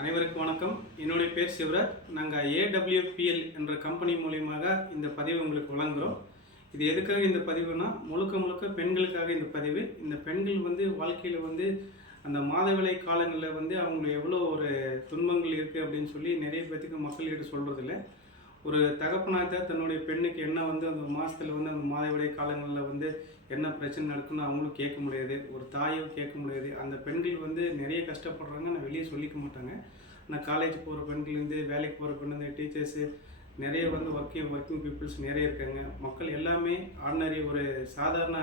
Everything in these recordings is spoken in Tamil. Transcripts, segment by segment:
அனைவருக்கும் வணக்கம். என்னுடைய பேர் சிவராஜ். நாங்கள் AWPL என்ற கம்பெனி மூலியமாக இந்த பதிவை உங்களுக்கு வழங்குகிறோம். இது எதுக்காக இந்த பதிவுனா, முழுக்க முழுக்க பெண்களுக்காக இந்த பதிவு. இந்த பெண்கள் வாழ்க்கையில் அந்த மாதவிலை காலங்களில் அவங்களுக்கு எவ்வளோ ஒரு துன்பங்கள் இருக்குது அப்படின்னு சொல்லி நிறைய பேர்த்துக்கு மக்கள்கிட்ட சொல்கிறதில்ல. ஒரு தகப்பனாக தன்னுடைய பெண்ணுக்கு என்ன அந்த மாதத்தில் அந்த மாதவிடாய் காலங்களில் என்ன பிரச்சனை நடக்குன்னு அவங்களும் கேட்க முடியாது. ஒரு தாயோ கேட்க முடியாது. அந்த பெண்கள் நிறைய கஷ்டப்படுறாங்க. நான் வெளியே சொல்லிக்க மாட்டாங்க. நான் காலேஜ் போகிற பெண்கள்லேருந்து வேலைக்கு போகிற பெண்லேருந்து டீச்சர்ஸு நிறைய ஒர்க்கிங் பீப்புள்ஸ் நிறைய இருக்காங்க. மக்கள் எல்லாமே ஆர்டினரி ஒரு சாதாரண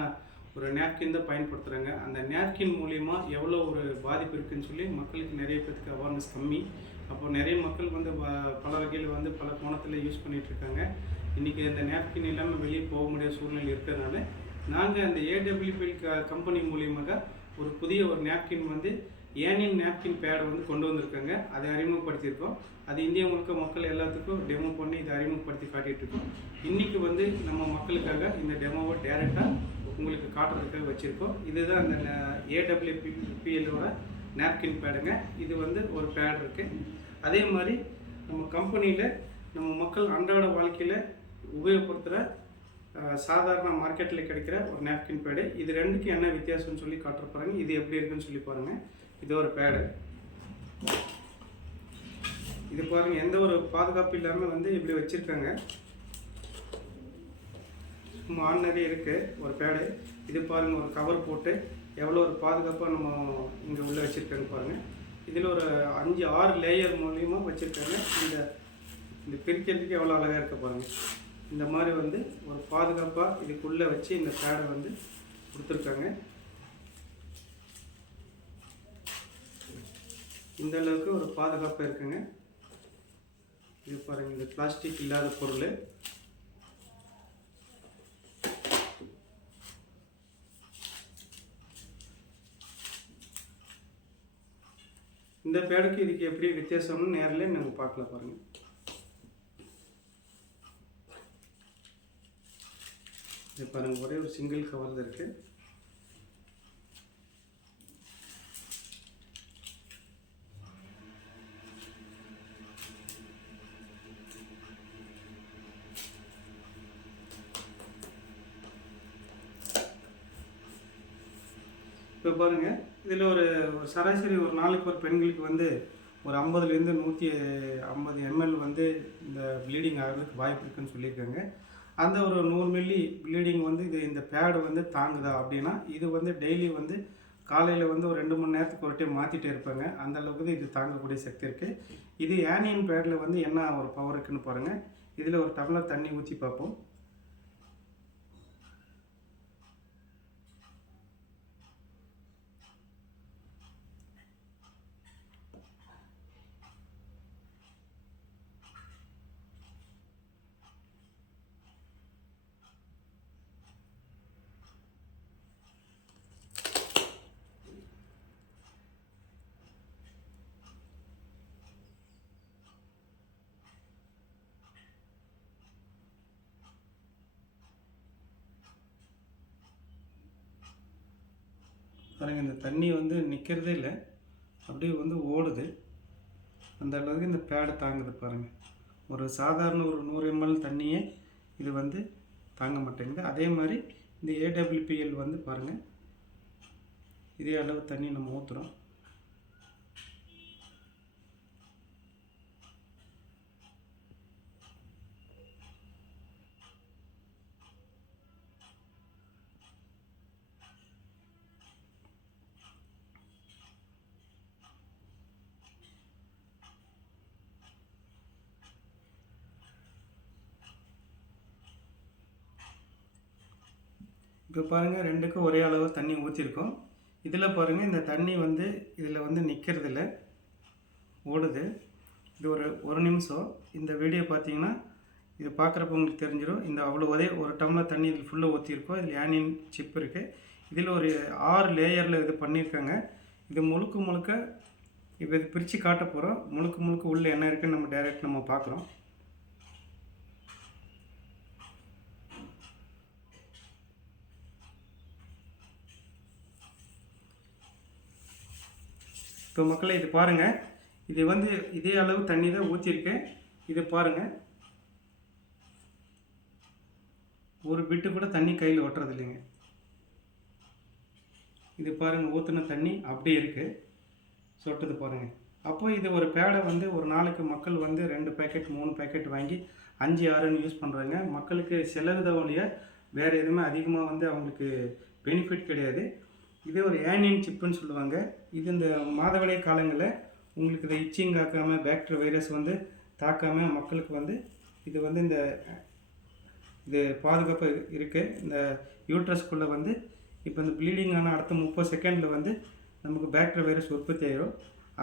ஒரு நேப்கின் தான் பயன்படுத்துகிறாங்க. அந்த நேப்கின் மூலிமா எவ்வளோ ஒரு பாதிப்பு இருக்குதுன்னு சொல்லி மக்களுக்கு நிறைய பேருக்கு அவேர்னஸ் கம்மி. அப்போ நிறைய மக்கள் பல வகையில் பல கோணத்தில் யூஸ் பண்ணிகிட்ருக்காங்க. இன்றைக்கி இந்த நேப்கின் இல்லாமல் வெளியே போக முடியாத சூழ்நிலை இருக்கிறதுனால நாங்கள் அந்த AWPL கம்பெனி மூலியமாக ஒரு புதிய ஒரு நேப்கின் ஏனின் நேப்கின் பேடை கொண்டு வந்திருக்காங்க. அதை அறிமுகப்படுத்தியிருக்கோம். அது இந்தியா முழுக்க மக்கள் எல்லாத்துக்கும் டெமோ பண்ணி இதை அறிமுகப்படுத்தி காட்டிகிட்ருக்கோம். இன்றைக்கி நம்ம மக்களுக்காக இந்த டெமோவை டேரெக்டாக உங்களுக்கு காட்டுறதுக்காக வச்சுருக்கோம். இதுதான் அந்த AWPLோட நேப்கின் பேடுங்க. இது ஒரு பேட் இருக்குது. அதே மாதிரி நம்ம கம்பெனியில் நம்ம மக்கள் அன்றாட வாழ்க்கையில் உபயோகப்படுத்துகிற சாதாரண மார்க்கெட்டில் கிடைக்கிற ஒரு நேப்கின் பேடு. இது ரெண்டுக்கும் என்ன வித்தியாசம்னு சொல்லி காட்டுறப்பாருங்க. இது எப்படி இருக்குன்னு சொல்லி பாருங்கள். இது ஒரு பேடு. இது பாருங்கள், எந்த ஒரு பாதுகாப்பு இல்லாமல் இப்படி வச்சுருக்காங்க. சும்மா ஆர்டினரி இருக்குது ஒரு பேடு. இது பாருங்கள், ஒரு கவர் போட்டு எவ்வளோ ஒரு பாதுகாப்பாக நம்ம இங்கே உள்ளே வச்சுருக்காங்க பாருங்கள். இதில் ஒரு 5-6 லேயர் மூலியமாக வச்சுருக்காங்க. இந்த பிரிக்கிறதுக்கு எவ்வளோ அழகாக இருக்க பாருங்கள். இந்த மாதிரி ஒரு பாதுகாப்பாக இதுக்குள்ளே வச்சு இந்த பேடை கொடுத்துருக்காங்க. இந்த அளவுக்கு ஒரு பாதுகாப்பாக இருக்குங்க. இது பாருங்கள், இந்த பிளாஸ்டிக் இல்லாத பொருள். இந்த பேடுக்கு இதுக்கு எப்படி வித்தியாசம்னு நேரில் நம்ம பார்க்கலாம் பாருங்கள். இது பாருங்கள், ஒரே ஒரு சிங்கிள் கவர் தான் இருக்குது. இப்போ பாருங்கள், இதில் ஒரு சராசரி ஒரு நாளைக்கு ஒரு பெண்களுக்கு ஒரு 50லேருந்து 150 ml இந்த ப்ளீடிங் ஆகிறதுக்கு வாய்ப்பு இருக்குதுன்னு சொல்லியிருக்காங்க. அந்த ஒரு 100 மில்லி ப்ளீடிங் இது இந்த பேடு தாங்குதா அப்படின்னா, இது டெய்லி காலையில் ஒரு 2 மணி நேரத்துக்கு ஒரு டைம் மாற்றிட்டே இருப்பாங்க. அந்த அளவுக்கு இது தாங்கக்கூடிய சக்தி இருக்குது. இது ஏனியன் பேடில் என்ன ஒரு பவர் இருக்குதுன்னு பாருங்கள். இதில் ஒரு டம்ளர் தண்ணி ஊற்றி பார்ப்போம். பாருங்கள், இந்த தண்ணி நிற்கிறதே இல்லை, அப்படியே ஓடுது. அந்த அளவுக்கு இந்த பேடை தாங்குது பாருங்கள். ஒரு சாதாரண ஒரு 100 ml தண்ணியே இது தாங்க மாட்டேங்குது. அதே மாதிரி இந்த AWPL பாருங்கள், இதே அளவு தண்ணி நம்ம ஊற்றுறோம். இப்போ பாருங்கள், ரெண்டுக்கும் ஒரே அளவு தண்ணி ஊற்றிருக்கோம். இதில் பாருங்கள், இந்த தண்ணி இதில் நிற்கிறதில்ல, ஓடுது. இது ஒரு நிமிஷம் இந்த வீடியோ பார்த்தீங்கன்னா இது பார்க்குறப்ப உங்களுக்கு தெரிஞ்சிடும். இந்த ஒரே ஒரு டம்ளர் தண்ணி இதில் ஃபுல்லாக ஊற்றிருக்கோம். இதில் ஏனியன் சிப் இருக்குது. இதில் ஒரு 6 லேயரில் இது பண்ணியிருக்காங்க. இது முழுக்க இப்போ இது பிரித்து காட்ட போகிறோம். முழுக்க உள்ளே என்ன இருக்குன்னு நம்ம டைரெக்ட் நம்ம பார்க்குறோம். இப்போ மக்களை இது பாருங்கள், இது வந்து இதே அளவு தண்ணி தான் ஊற்றிருக்கேன். இதை பாருங்கள், ஒரு பிட்டு கூட தண்ணி கையில் ஒட்டுறது இல்லைங்க. இது பாருங்கள், ஊற்றின தண்ணி அப்படியே இருக்குது, சொட்டுது பாருங்கள். அப்போ இது ஒரு பேடை வந்து ஒரு நாளைக்கு மக்கள் வந்து 2 பேக்கெட் 3 பேக்கெட் வாங்கி 5 6ன்னு யூஸ் பண்ணுறாங்க. மக்களுக்கு செலவு தான் ஒழிய வேறு எதுவுமே அதிகமாக வந்து அவங்களுக்கு பெனிஃபிட் கிடையாது. இதே ஒரு ஆனியன் சிப்புன்னு சொல்லுவாங்க. இது இந்த மாதவிடாய் காலங்களில் உங்களுக்கு இதை இச்சிங் ஆக்காமல் பாக்டீரியா வைரஸ் வந்து தாக்காமல் மக்களுக்கு வந்து இது வந்து இது பாதுகாப்பாக இருக்குது. இந்த யூட்ரஸ்குள்ளே வந்து இப்போ இந்த ப்ளீடிங் ஆன அடுத்த 30 செகண்டில் வந்து நமக்கு பாக்டீரியா வைரஸ் உற்பத்தி ஆகிடும்.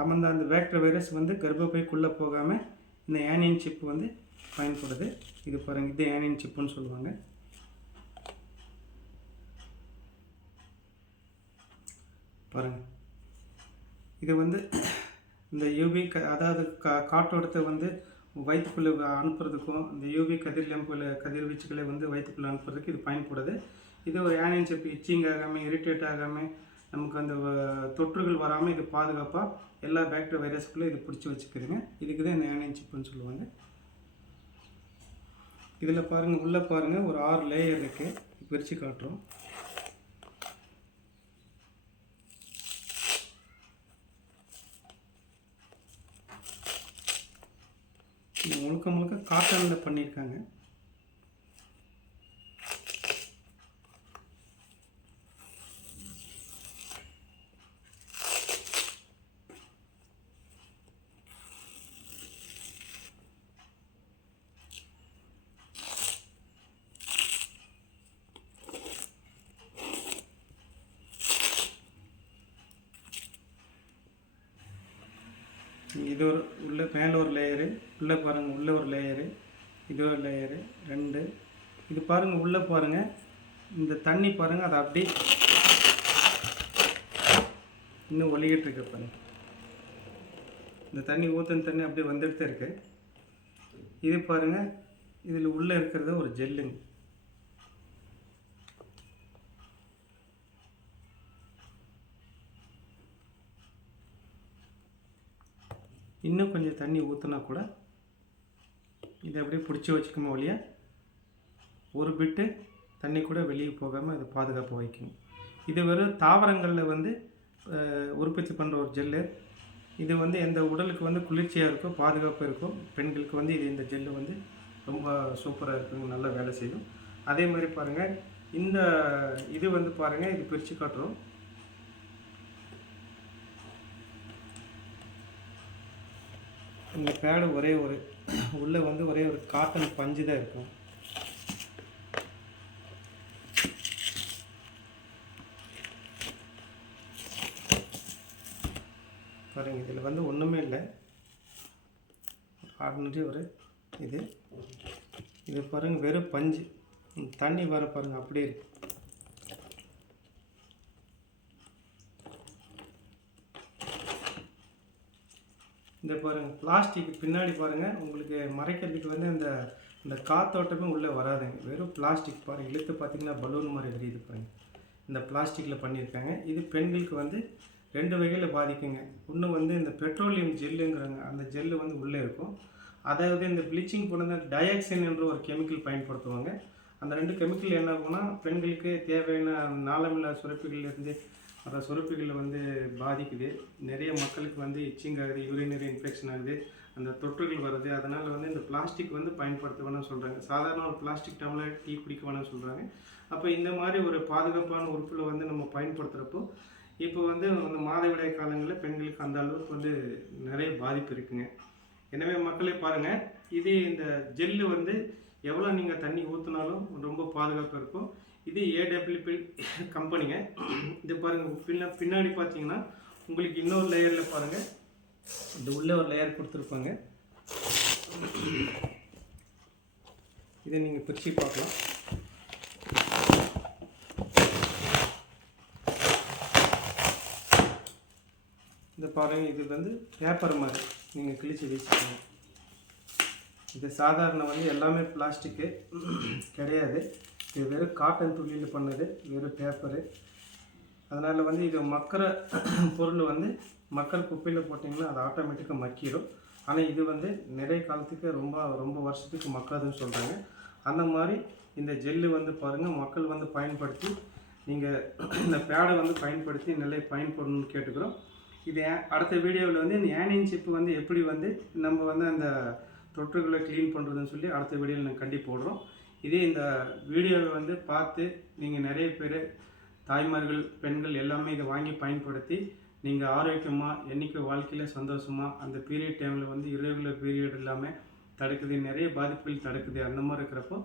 அந்த பாக்டீரியா வைரஸ் வந்து கர்ப்பப்பைக்குள்ளே போகாமல் இந்த ஆனியன் சிப்பு வந்து பயன்படுது. இது பாருங்கள், இது ஆனியன் சிப்புன்னு சொல்லுவாங்க. பாருங்கள், இது வந்து இந்த யூவி அதாவது காற்றோட்டத்தை வந்து வயிற்றுக்குள்ளே அனுப்புறதுக்கும் இந்த யூவி கதிர்வீச்சுக்களை வந்து வயிற்றுக்குள்ளே அனுப்புறதுக்கு இது பயன்படுது. இது ஒரு ஆனியன் சிப்பு இச்சிங் ஆகாமல் இரிட்டேட் ஆகாமல் நமக்கு அந்த தொற்றுகள் வராமல் இது பாதுகாப்பாக எல்லா பாக்டீரியா வைரஸ்குள்ளே இது பிடிச்சி வச்சுக்குதுங்க. இதுக்கு தான் இந்த ஆனியன் சிப்புன்னு சொல்லுவாங்க. இதில் பாருங்கள், உள்ளே பாருங்கள், ஒரு 6 லேயர் இருக்குது. பிரித்து காட்டுறோம். இது முழுக்க காட்டனில் பண்ணியிருக்காங்க. இது ஒரு மேலே ஒரு லேயரு, உள்ளே பாருங்கள், உள்ளே ஒரு லேயரு, இது ஒரு லேயரு 2. இது பாருங்கள், உள்ளே பாருங்கள், இந்த தண்ணி பாருங்கள், அதை அப்படியே இன்னும் ஒலிக்கிட்டு இருக்கு பாருங்கள். இந்த தண்ணி ஊற்றின தண்ணி அப்படியே வந்துட்டு தான் இருக்குது. இது பாருங்கள், இதில் உள்ளே இருக்கிறது ஒரு ஜெல்லுங்க. இன்னும் கொஞ்சம் தண்ணி ஊற்றினா கூட இதை அப்படியே பிடிச்சி வச்சுக்கணும் ஒழிய ஒரு பிட்டு தண்ணி கூட வெளியே போகாமல் அதை பாதுகாப்பு வைக்கணும். இது வெறும் தாவரங்களில் வந்து உற்பத்தி பண்ணுற ஒரு ஜெல்லு. இது வந்து எந்த உடலுக்கு வந்து குளிர்ச்சியாக இருக்கோ, பாதுகாப்பாக இருக்கும். பெண்களுக்கு வந்து இந்த ஜெல்லு வந்து ரொம்ப சூப்பராக இருக்குங்க, நல்லா வேலை செய்யும். அதே மாதிரி பாருங்கள், இது வந்து பாருங்கள், இது பிரித்து காட்டுறோம். இந்த பேடு உள்ளே வந்து ஒரே ஒரு காட்டன் பஞ்சு தான் இருக்கும். பாருங்கள், இதில் வந்து ஒன்றுமே இல்லை, ஆர்டினரி ஒரு இது பாருங்கள், வெறும் பஞ்சு. தண்ணி வர பாருங்கள், அப்படியே இருக்கு. இந்த பாருங்கள், பிளாஸ்டிக் பின்னாடி பாருங்கள், உங்களுக்கு மறைக்கிறதுக்கு வந்து இந்த காத்தோட்டமே உள்ளே வராதுங்க. வெறும் பிளாஸ்டிக் பாருங்கள், இழுத்து பார்த்திங்கன்னா பலூன் மாதிரி தெரியுது பாருங்கள். இந்த பிளாஸ்டிக்கில் பண்ணியிருக்காங்க. இது பெண்களுக்கு வந்து 2 வகையில் பாதிக்குங்க. ஒன்று வந்து இந்த பெட்ரோலியம் ஜெல்லுங்கிறாங்க, அந்த ஜெல்லு வந்து உள்ளே இருக்கும். அதாவது இந்த ப்ளீச்சிங் போன டயாக்சின் என்ற ஒரு கெமிக்கல் பயன்படுத்துவாங்க. அந்த 2 கெமிக்கல் என்ன ஆகும்னா, பெண்களுக்கு தேவையான நாளமில்லா சுரப்பிகளிலிருந்து அந்த சுரப்பிகளில் வந்து பாதிக்குது. நிறைய மக்களுக்கு வந்து இச்சிங் ஆகுது, யூரினரி இன்ஃபெக்ஷன் ஆகுது, அந்த தொற்றுகள் வருது. அதனால் வந்து இந்த பிளாஸ்டிக் வந்து பயன்படுத்த வேணும்னு சொல்கிறாங்க. சாதாரண ஒரு பிளாஸ்டிக் டம்ளர் டீ குடிக்க வேணும்னு சொல்கிறாங்க. அப்போ இந்த மாதிரி ஒரு பாதுகாப்பான உறுப்பில் வந்து நம்ம பயன்படுத்துகிறப்போ இப்போ வந்து அந்த மாதவிடாய் காலங்களில் பெண்களுக்கு அந்த அளவுக்கு வந்து நிறைய பாதிப்பு இருக்குங்க. எனவே மக்களே பாருங்கள், இந்த ஜெல்லு வந்து எவ்வளோ நீங்கள் தண்ணி ஊற்றினாலும் ரொம்ப பாதுகாப்பாக இருக்கும். இது ஏடபிள்யூபி கம்பெனிங்க. இது பாருங்கள், பின்னாடி பார்த்தீங்கன்னா உங்களுக்கு இன்னொரு லேயரில் பாருங்கள், இது உள்ளே ஒரு லேயர் கொடுத்துருப்பாங்க. இதை நீங்கள் பிரித்து பார்க்கலாம். இந்த பாருங்கள், இது வந்து பேப்பர் மாதிரி நீங்கள் கிழிச்சு வீசிக்கணும். இது சாதாரண வந்து எல்லாமே பிளாஸ்டிக்கு கிடையாது. இது வெறும் காட்டன் துணியில் பண்ணது, வெறும் பேப்பரு. அதனால் வந்து இது மக்கிற பொருள் வந்து மக்கள் குப்பையில் போட்டிங்கன்னா அது ஆட்டோமேட்டிக்காக மக்கிடும். ஆனால் இது வந்து நிறைய காலத்துக்கு ரொம்ப வருஷத்துக்கு மக்காதுன்னு சொல்கிறாங்க. அந்த மாதிரி இந்த ஜெல்லு வந்து பாருங்கள், மக்கள் வந்து பயன்படுத்தி நீங்கள் இந்த பேடை வந்து பயன்படுத்தி நல்லா பயன்படணும்னு கேட்டுக்கிறோம். இது அடுத்த வீடியோவில் வந்து இந்த ஆனியன் சிப்பு வந்து எப்படி வந்து நம்ம வந்து அந்த தொற்றுகளை க்ளீன் பண்ணுறதுன்னு சொல்லி அடுத்த வீடியோவில் நாங்கள் கண்டிப்பாக போடுறோம். இதே இந்த வீடியோவை வந்து பார்த்து நீங்கள் நிறைய பேர் தாய்மார்கள், பெண்கள் எல்லாமே இதை வாங்கி பயன்படுத்தி நீங்கள் ஆரோக்கியமாக என்றைக்கு வாழ்க்கையில் சந்தோஷமாக அந்த பீரியட் டைமில் வந்து இரெகுலர் பீரியட் இல்லாமல் தடுக்குது, நிறைய பாதிப்புகள் தடுக்குது. அந்த மாதிரி இருக்கிறப்போ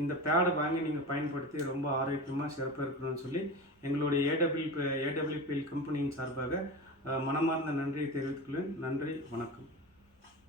இந்த பேடை வாங்கி நீங்கள் பயன்படுத்தி ரொம்ப ஆரோக்கியமாக சிறப்பாக இருக்கணும்னு சொல்லி எங்களுடைய ஏடபிள்யூபிஎல் கம்பெனியின் சார்பாக மனமார்ந்த நன்றியை தெரிவித்துக்கொள்வேன். நன்றி, வணக்கம்.